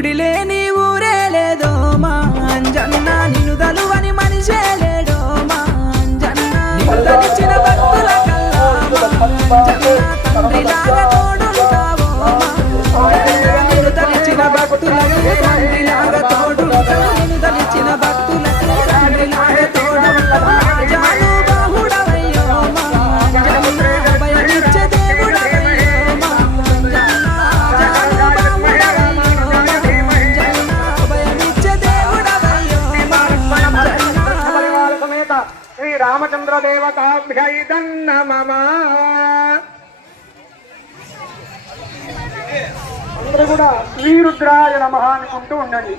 గుడి లేని ఊరే లేదో మా అంజన్న నిన్ను దలువని మనిషే లేడో మా అంజన్న నిన్ను దలిచిన భక్తుల కల్లా మా అంజన్న తండ్రిలాగా తోడుంటావో మా అంజన్న నిన్ను దలిచిన భక్తులకు తండ్రిలాగా తోడుంటావు నిన్ను దలిచిన భక్తులకు తండ్రిలాగా తోడుంటావు రాజాను బాహుడవయ్యో మా అంజన్న అభయమిచ్చే దేవుడవయ్యో మా అంజన్న రాజాను బాహుడవయ్యో మా అంజన్న అభయమిచ్చే దేవుడవయ్యో మా అంజన్న శ్రీ రామచంద్ర దేవతాభ్యైదన్నమమ. అందరూ కూడా శ్రీరుద్రాయ నమః అనుకుంటూ ఉండండి.